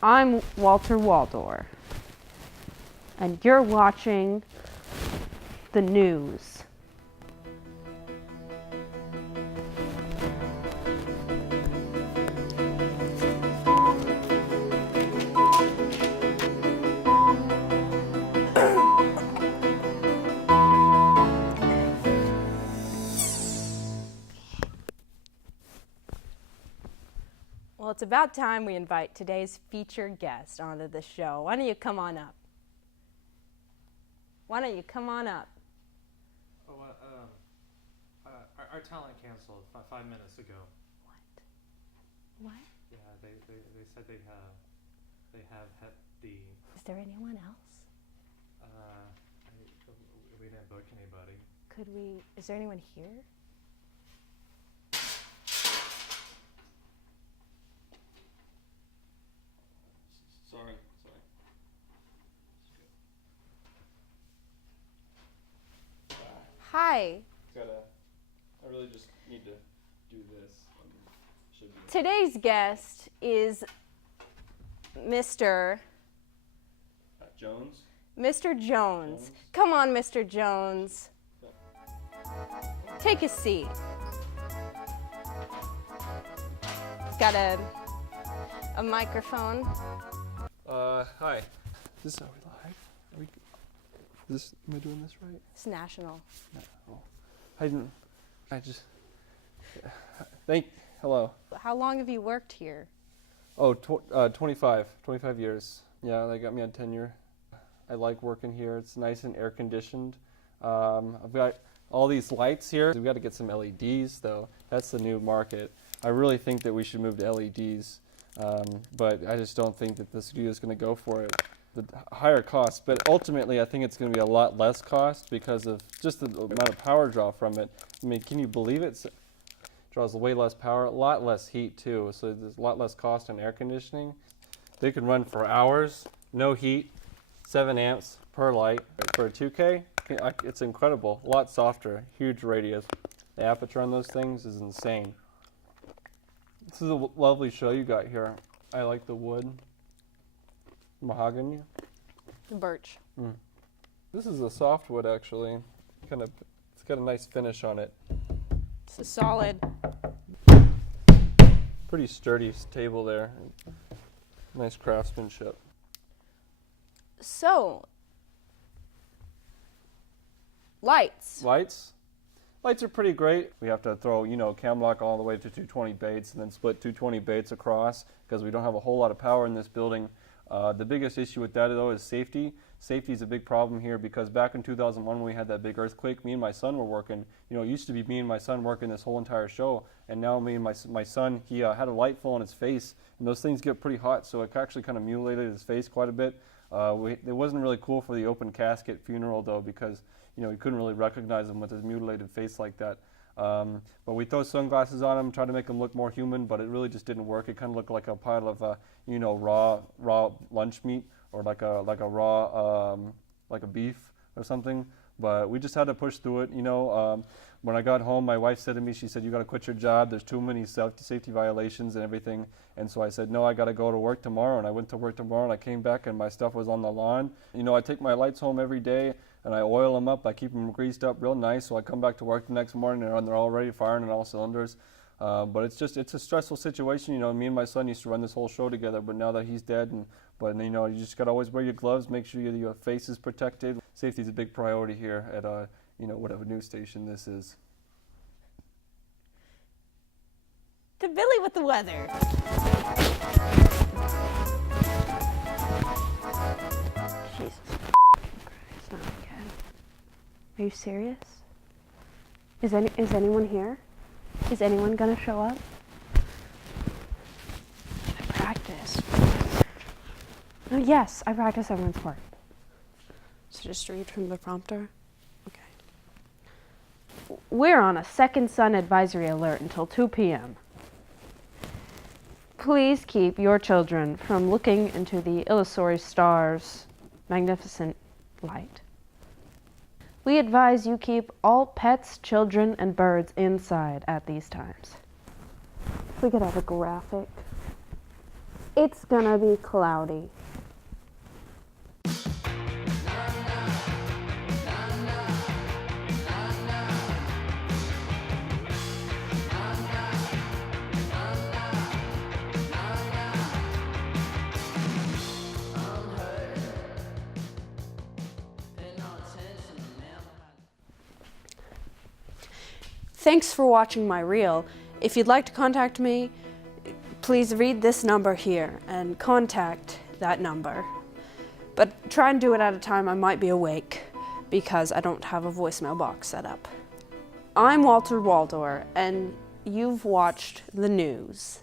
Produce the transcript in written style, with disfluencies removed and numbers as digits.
I'm Walter Waldor, and you're watching the news. Well, it's about time we invite today's featured guest onto the show. Why don't you come on up? Why don't you come on up? Oh, our talent canceled 5 minutes ago. What? Yeah, they said they have had the. Is there anyone else? We didn't book anybody. Is there anyone here? Sorry. Hi. I really just need to do this. Today's guest is Mr. Jones? Mr. Jones. Come on, Mr. Jones. Take a seat. Got a microphone. Hi. Are we live? Am I doing this right? It's national. No. Hello. How long have you worked here? Oh, 25 years. Yeah, they got me on tenure. I like working here. It's nice and air conditioned. I've got all these lights here. We've got to get some LEDs though. That's the new market. I really think that we should move to LEDs, but I just don't think that the studio is going to go for it. The higher cost, but ultimately I think it's going to be a lot less cost because of just the amount of power draw from it. I mean, can you believe it? Draws way less power, a lot less heat too, so there's a lot less cost on air conditioning. They can run for hours, no heat, 7 amps per light. For a 2K, it's incredible, a lot softer, huge radius. The aperture on those things is insane. This is a lovely show you got here. I like the wood. Mahogany? The birch. This is a softwood actually. It's got a nice finish on it. It's a solid. Pretty sturdy table there. Nice craftsmanship. So, lights. Lights are pretty great. We have to throw, cam lock all the way to 220 baits and then split 220 baits across because we don't have a whole lot of power in this building. The biggest issue with that, though, is safety. Safety is a big problem here because back in 2001 when we had that big earthquake, me and my son were working. It used to be me and my son working this whole entire show, and now me and my son, he had a light fall on his face, and those things get pretty hot, so it actually kind of mutilated his face quite a bit. It wasn't really cool for the open casket funeral, though, because you couldn't really recognize him with his mutilated face like that. But we throw sunglasses on him, try to make him look more human, but it really just didn't work. It kind of looked like a pile of, raw lunch meat or like a raw, like a beef or something. But we just had to push through it. When I got home, my wife said to me, she said, "You got to quit your job. There's too many safety violations and everything." And so I said, "No, I got to go to work tomorrow." And I went to work tomorrow, and I came back, and my stuff was on the lawn. I take my lights home every day, and I oil them up. I keep them greased up real nice, so I come back to work the next morning, and they're already firing on all cylinders. But it's a stressful situation. Me and my son used to run this whole show together, but now that he's dead, you just got to always wear your gloves, make sure your face is protected. Safety is a big priority here at, whatever news station this is. To Billy with the weather. Jesus Christ, not again. Are you serious? Is anyone here? Is anyone gonna show up? I practice. Oh, yes, I practice everyone's part. So just read from the prompter? Okay. We're on a second sun advisory alert until 2 p.m. Please keep your children from looking into the illusory star's magnificent light. We advise you keep all pets, children, and birds inside at these times. If we could have a graphic. It's gonna be cloudy. Thanks for watching my reel. If you'd like to contact me, please read this number here and contact that number. But try and do it at a time I might be awake because I don't have a voicemail box set up. I'm Walter Waldor and you've watched the news.